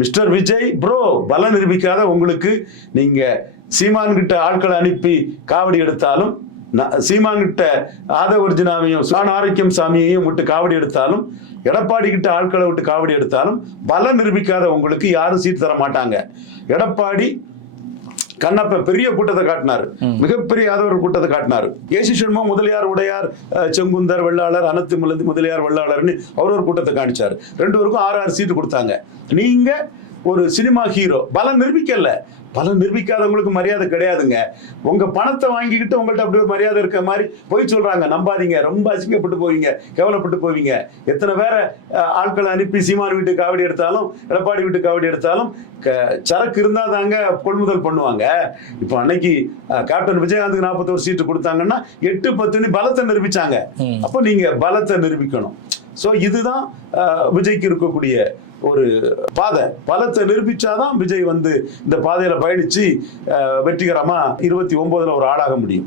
Mister Vijay bro பலம் நிரூபிக்காத உங்களுக்கு நீங்க சீமான் கிட்ட ஆட்களை அனுப்பி காவடி எடுத்தாலும், சீமான் கிட்ட ஆதவர்ஜினாவையும் ஆரோக்கியம் சாமியையும் விட்டு காவடி எடுத்தாலும், எடப்பாடி கிட்ட ஆட்களை விட்டு காவடி எடுத்தாலும் பலம் நிரூபிக்காத உங்களுக்கு யாரும் சீட் தர மாட்டாங்க. எடப்பாடி கண்ணப்ப பெரிய கூட்டத்தை காட்டினார், மிகப்பெரிய ஆதரவு கூட்டத்தை காட்டினார். ஏசி சண்முக முதலியார் உடையார் செங்குந்தர் வெள்ளாளர் அனைத்து மிளந்து முதலியார் வெள்ளாளர்னு அவர் ஒரு கூட்டத்தை காணிச்சார். 2 பேருக்கும் 6 சீட்டு கொடுத்தாங்க. நீங்க ஒரு சினிமா ஹீரோ, பலம் நிரூபிக்கல. பலம் நிரூபிக்காதவங்களுக்கு மரியாதை கிடையாதுங்க. உங்க பணத்தை வாங்கிக்கிட்டு உங்கள்ட்ட அப்படி ஒரு மரியாதை இருக்க மாதிரி போய் சொல்றாங்க, நம்பாதீங்க. ரொம்ப அசிங்கப்பட்டு போவீங்க, கேவலப்பட்டு போவீங்க. எத்தனை பேரை ஆட்களை அனுப்பி சீமான் வீட்டுக்கு காவடி எடுத்தாலும், எடப்பாடி வீட்டுக்கு காவடி எடுத்தாலும் சரக்கு இருந்தா தாங்க கொள்முதல் பண்ணுவாங்க. இப்போ அன்னைக்கு கேப்டன் விஜயகாந்துக்கு 41 சீட்டு கொடுத்தாங்கன்னா 8-10 பலத்தை நிரூபிச்சாங்க. அப்போ நீங்க பலத்தை நிரூபிக்கணும். ஸோ இதுதான் விஜய்க்கு இருக்கக்கூடிய ஒரு பாதை. பலத்தை நிரூபிச்சாதான் விஜய் இந்த பாதையில பயணிச்சு வெற்றிகரமா 29ல ஒரு ஆளாக முடியும்.